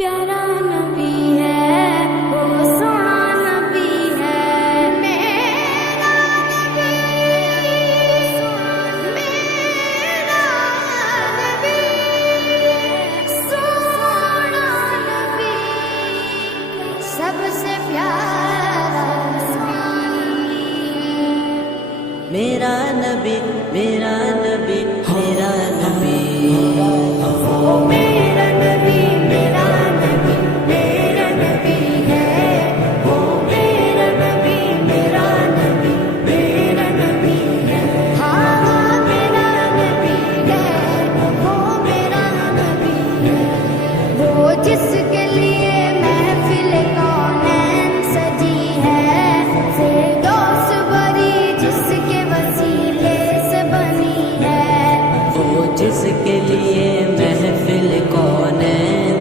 प्यारा नबी है वो सोना नबी है मेरा नबी मेरा नबी सोना नबी सबसे प्यारा मेरा नबी मेरा नबी मेरा नबी वो मेरा नबी मेरा नबी मेरा नबी है वो मेरा नबी मेरा नबी मेरा नबी है हाँ हाँ मेरा नबी है वो मेरा नबी है वो जिस